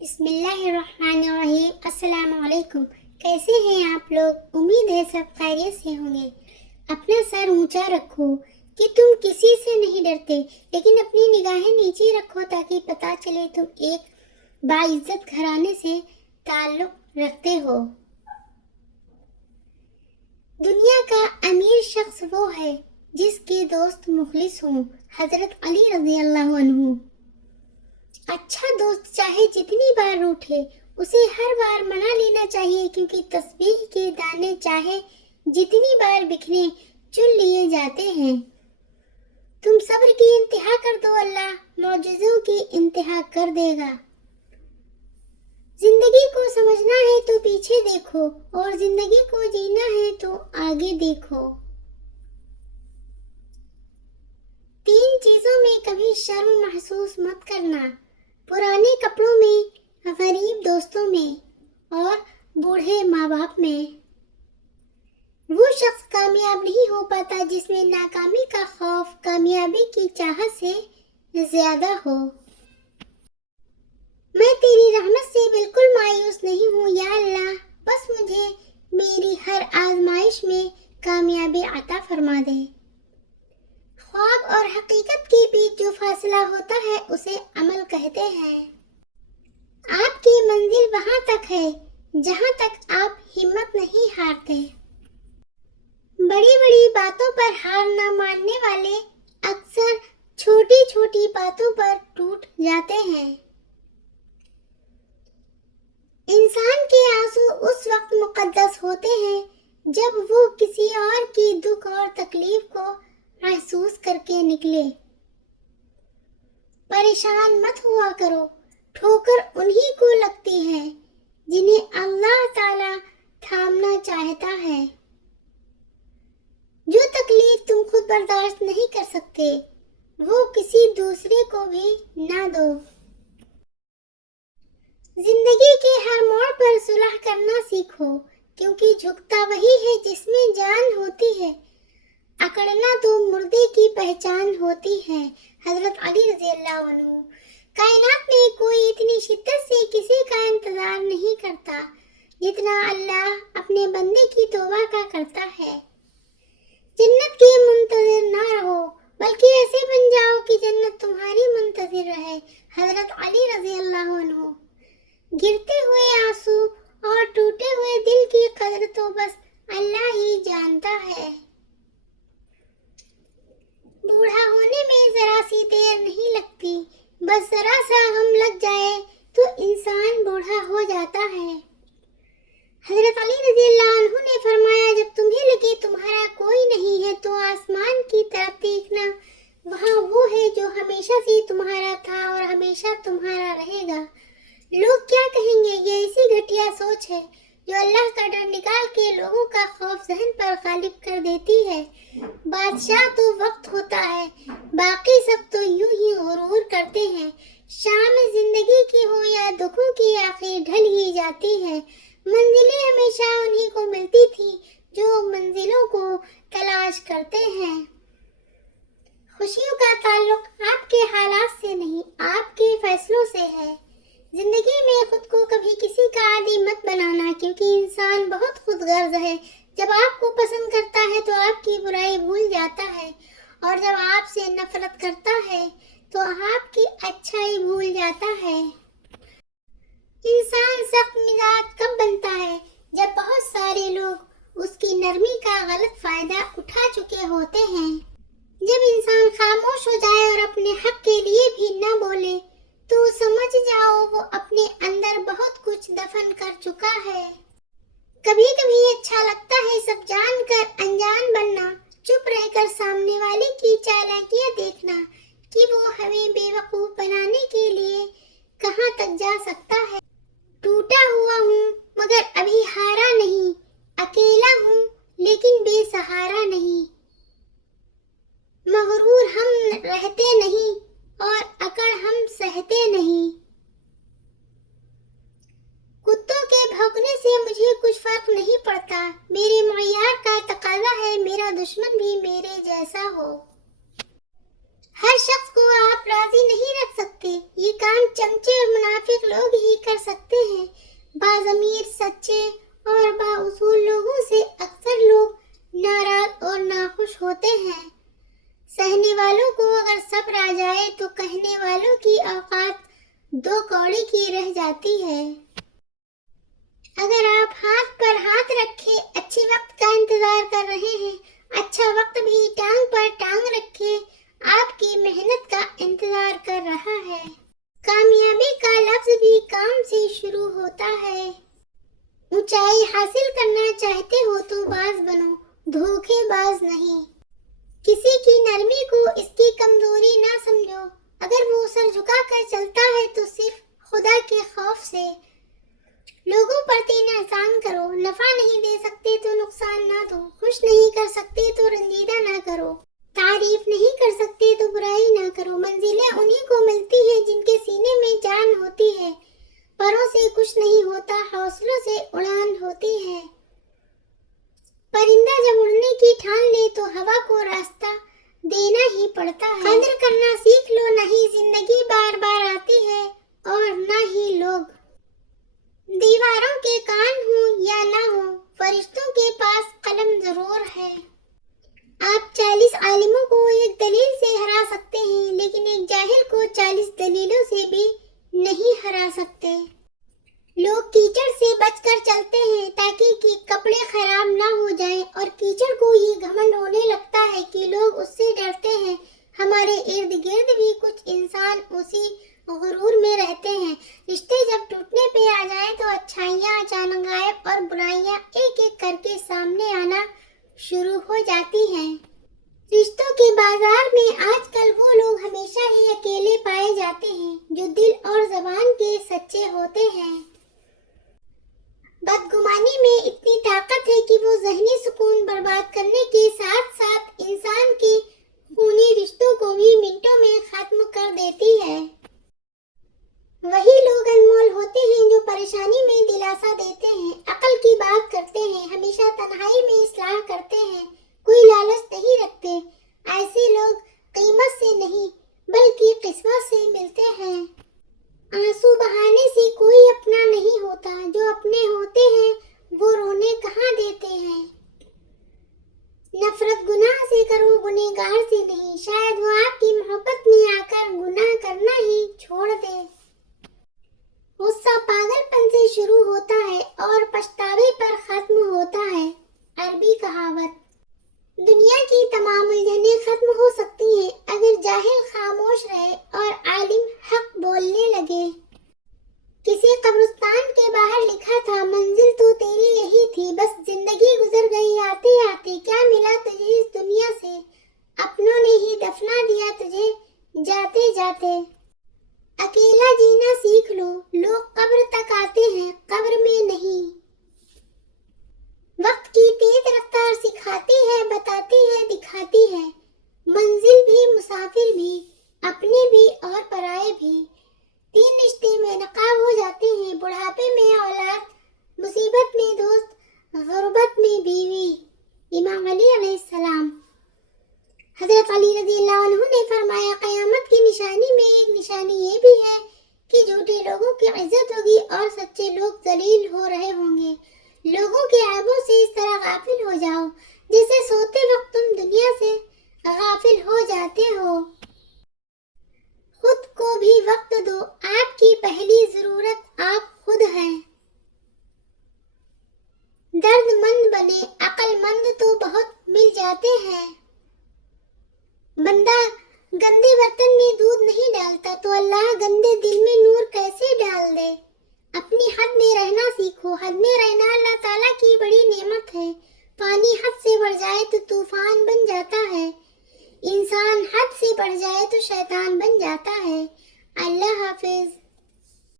بسم اللہ الرحمن الرحیم۔ السلام علیکم۔ کیسے ہیں آپ لوگ؟ امید ہے سب خیریت سے ہوں گے۔ اپنا سر اونچا رکھو کہ تم کسی سے نہیں ڈرتے، لیکن اپنی نگاہیں نیچی رکھو تاکہ پتہ چلے تم ایک باعزت گھرانے سے تعلق رکھتے ہو۔ دنیا کا امیر شخص وہ ہے جس کے دوست مخلص ہوں۔ حضرت علی رضی اللہ عنہ۔ اچھا دوست چاہے جتنی بار روٹھے، اسے ہر بار منا لینا چاہیے، کیونکہ تسبیح کے دانے چاہے جتنی بار بکھریں چن لیے جاتے ہیں۔ تم صبر کی انتہا کر دو، اللہ معجزوں کی انتہا کر دے گا۔ زندگی کو سمجھنا ہے تو پیچھے دیکھو، اور زندگی کو جینا ہے تو آگے دیکھو۔ 3 چیزوں میں کبھی شرم محسوس مت کرنا: پرانے کپڑوں میں، غریب دوستوں میں، اور بوڑھے ماں باپ میں۔ وہ شخص کامیاب نہیں ہو پاتا جس میں ناکامی کا خوف کامیابی کی چاہت سے زیادہ ہو۔ میں تیری رحمت سے بالکل مایوس نہیں ہوں یا اللہ، بس مجھے میری ہر آزمائش میں کامیابی عطا فرما دے۔ خواب اور حقیقت کے بیچ جو فاصلہ ہوتا ہے اسے عمل کہتے ہیں۔ آپ کی منزل وہاں تک ہے جہاں تک آپ ہمت نہیں ہارتے۔ بڑی بڑی باتوں پر ہار نہ ماننے والے اکثر چھوٹی چھوٹی باتوں پر ٹوٹ جاتے ہیں۔ انسان کے آنسو اس وقت مقدس ہوتے ہیں جب وہ کسی اور کی دکھ اور تکلیف کو محسوس کر کے نکلے۔ پریشان مت ہوا کرو، ٹھوکر انہی کو لگتی ہے جنہیں اللہ تعالی تھامنا چاہتا ہے۔ جو تکلیف تم خود برداشت نہیں کر سکتے، وہ کسی دوسرے کو بھی نہ دو۔ زندگی کے ہر موڑ پر صلح کرنا سیکھو، کیونکہ جھکتا وہی ہے جس میں جان ہوتی ہے، اکڑنا تو مردے کی پہچان ہوتی ہے۔ حضرت علی رضی اللہ عنہ۔ کائنات میں کوئی اتنی شدت سے کسی کا انتظار نہیں کرتا جتنا اللہ اپنے بندے کی توبہ کا کرتا ہے۔ جنت کے منتظر نہ رہو، بلکہ ایسے بن جاؤ کہ جنت تمہاری منتظر رہے۔ حضرت علی رضی اللہ عنہ۔ گرتے ہوئے آنسو اور ٹوٹے ہوئے دل کی قدر تو بس اللہ ہی جانتا ہے۔ بوڑھا ہونے میں ذرا سی دیر نہیں لگتی، بس ذرا سا غم لگ جائے تو انسان بوڑھا ہو جاتا ہے۔ حضرت علی رضی اللہ عنہ نے فرمایا، جب تمہیں لگے تمہارا کوئی نہیں ہے تو آسمان کی طرف دیکھنا، وہاں وہ ہے جو ہمیشہ سے تمہارا تھا اور ہمیشہ تمہارا رہے گا۔ لوگ کیا کہیں گے؟ یہ ایسی گھٹیا سوچ ہے جو اللہ کا ڈر نکال کے لوگوں کا خوف ذہن پر غالب کر دیتی ہے۔ بادشاہ تو وقت ہوتا ہے، باقی سب تو یوں ہی غرور کرتے ہیں۔ شام زندگی کی ہو یا دکھوں کی، آخر ڈھل ہی جاتی ہے۔ منزلیں ہمیشہ انہی کو ملتی تھی جو منزلوں کو تلاش کرتے ہیں۔ خوشیوں کا تعلق آپ کے حالات سے نہیں، آپ کے فیصلوں سے ہے۔ زندگی میں خود کو کبھی کسی کا عادی مت بنانا، کیونکہ انسان بہت خود غرض ہے۔ جب آپ کو پسند کرتا ہے تو آپ کی برائی بھول جاتا ہے، اور جب آپ سے نفرت کرتا ہے تو آپ کی اچھائی بھول جاتا ہے۔ انسان سخت مزاج کب بنتا ہے؟ جب بہت سارے لوگ اس کی نرمی کا غلط فائدہ اٹھا چکے ہوتے ہیں۔ جب انسان خاموش ہو جائے اور اپنے حق کے لیے بھی نہ بولے تو سمجھ جاؤ وہ اپنے اندر بہت کچھ دفن کر چکا ہے۔ کبھی کبھی اچھا لگتا ہے سب جان کر انجان بننا، چپ رہ کر سامنے والے کی چالاکیاں دیکھنا کہ وہ ہمیں بے وقوف بنانے کے لیے کہاں تک جا سکتا ہے۔ ٹوٹا ہوا ہوں مگر ابھی ہارا نہیں، اکیلا ہوں لیکن بے سہارا نہیں۔ مغرور ہم رہتے نہیں اور اکڑ ہم سہتے نہیں۔ کتوں کے بھونکنے سے مجھے کچھ فرق نہیں پڑتا، میرے معیار کا تقاضا ہے میرا دشمن بھی میرے جیسا ہو۔ ہر شخص کو آپ راضی نہیں رکھ سکتے، یہ کام چمچے اور منافق لوگ ہی کر سکتے ہیں۔ باضمیر، سچے اور بااصول لوگوں سے اکثر لوگ ناراض اور ناخوش ہوتے ہیں۔ سہنے والوں کو اگر صبر آ جائے تو کہنے والوں کی اوقات 2 کوڑی کی رہ جاتی ہے۔ اگر آپ ہاتھ پر ہاتھ رکھے اچھے وقت کا انتظار کر رہے ہیں، اچھا وقت بھی ٹانگ پر ٹانگ رکھے آپ کی محنت کا انتظار کر رہا ہے۔ کامیابی کا لفظ بھی کام سے شروع ہوتا ہے۔ اونچائی حاصل کرنا چاہتے ہو تو باز بنو، دھوکے باز نہیں۔ کسی کی نرمی کو اس کی کمزوری نہ سمجھو، اگر وہ سر جھکا کر چلتا ہے تو صرف خدا کے خوف سے۔ لوگوں پر 3 احسان کرو، نفع نہیں دے سکتے تو نقصان نہ دو، خوش نہیں کر سکتے تو رنجیدہ نہ کرو، تعریف نہیں کر سکتے تو برائی نہ کرو۔ منزلیں انہی کو ملتی ہیں جن کے سینے میں جان ہوتی ہے، پروں سے کچھ نہیں ہوتا، حوصلوں سے اڑان ہوتی ہے۔ پرندہ جب اڑنے کی ٹھان لے تو ہوا کو راستہ دینا ہی پڑتا ہے۔ قدر کرنا سیکھ لو، نہ ہی زندگی بار بار آتی ہے اور نہ ہی لوگ۔ دیواروں کے کان ہوں یا نہ ہوں، فرشتوں کے پاس قلم ضرور ہے۔ آپ 40 عالموں کو ایک دلیل سے ہرا سکتے ہیں، لیکن ایک جاہل کو 40 دلیلوں سے بھی نہیں ہرا سکتے۔ لوگ کیچڑ سے بچ کر چلتے ہیں تاکہ کپڑے خراب نہ ہو جائیں، اور کیچڑ کو یہ گھمنڈ ہونے لگتا ہے کہ لوگ اس سے ڈرتے ہیں۔ ہمارے ارد گرد بھی کچھ انسان اسی غرور میں رہتے ہیں۔ رشتے جب ٹوٹنے پہ آ جائیں تو اچھائیاں اچانک غائب اور برائیاں ایک ایک کر کے سامنے آنا شروع ہو جاتی ہیں۔ رشتوں کے بازار میں آج کل وہ لوگ ہمیشہ ہی اکیلے پائے جاتے ہیں جو دل اور زبان کے سچے ہوتے ہیں۔ بدگمانی میں اتنی طاقت ہے کہ وہ ذہنی سکون برباد کرنے کے ساتھ ساتھ انسان کے خونی رشتوں کو بھی منٹوں میں ختم کر دیتی ہے۔ وہی لوگ انمول ہوتے ہیں جو پریشانی میں دلاسا دیتے ہیں، عقل کی بات کرتے ہیں، ہمیشہ تنہائی میں اصلاح کرتے ہیں، کوئی لالچ نہیں رکھتے۔ ایسے لوگ قیمت سے نہیں بلکہ قسمت سے ملتے ہیں۔ آنسو بہانے سے کوئی اپنا نہیں ہوتا، جو اپنے ہوتے ہیں وہ رونے کہاں دیتے ہیں۔ نفرت گناہ سے کرو، گنہگار سے نہیں، شاید وہ آپ کی محبت میں آ کر گناہ کرنا ہی چھوڑ دے۔ غصہ پاگل پن سے شروع ہوتا ہے اور پچھتاوے پر ختم ہوتا ہے۔ عربی کہاوت۔ دنیا کی تمام الجھنیں ختم ہو سکتی ہیں اگر جاہل خاموش رہے اور عالم حق بولنے لگے۔ کسی قبرستان کے باہر لکھا تھا، منزل تو تیری یہی تھی، بس زندگی گزر گئی آتے آتے، کیا ملا تجھے اس دنیا سے، اپنوں نے ہی دفنا دیا تجھے جاتے جاتے۔ اکیلا جینا سیکھ لو، لوگ قبر تک آتے ہیں، قبر میں نہیں۔ وقت کی تیز رفتار سکھاتی ہے، بتاتی ہے، دکھاتی ہے، منزل بھی، مسافر بھی، اپنے بھی اور پرائے بھی۔ 3 رشتے میں نقاب ہو جاتے ہیں، بڑھاپے میں اولاد، مصیبت میں دوست، غربت میں بیوی۔ امام علی علیہ السلام۔ حضرت علی رضی اللہ عنہ نے فرمایا، قیامت کی نشانی میں ایک نشانی یہ بھی ہے کہ جھوٹے لوگوں کی عزت ہوگی اور سچے لوگ ذلیل ہو رہے ہوں گے۔ لوگوں کے عیبوں سے اس طرح غافل ہو جاؤ جیسے سوتے وقت تم دنیا سے غافل ہو جاتے ہو۔ خود کو بھی وقت دو، آپ کی پہلی ضرورت آپ خود ہیں۔ درد مند بنے، عقل مند تو بہت مل جاتے ہیں۔ بندہ گندے برتن میں دودھ نہیں ڈالتا تو اللہ گندے دل میں نور کیسے ڈال دے۔ اپنی حد میں رہنا سیکھو، حد میں رہنا اللہ تعالیٰ کی بڑی نعمت ہے۔ پانی حد سے بڑھ جائے تو طوفان بن جاتا ہے، انسان حد سے بڑھ جائے تو شیطان بن جاتا ہے۔ اللہ حافظ۔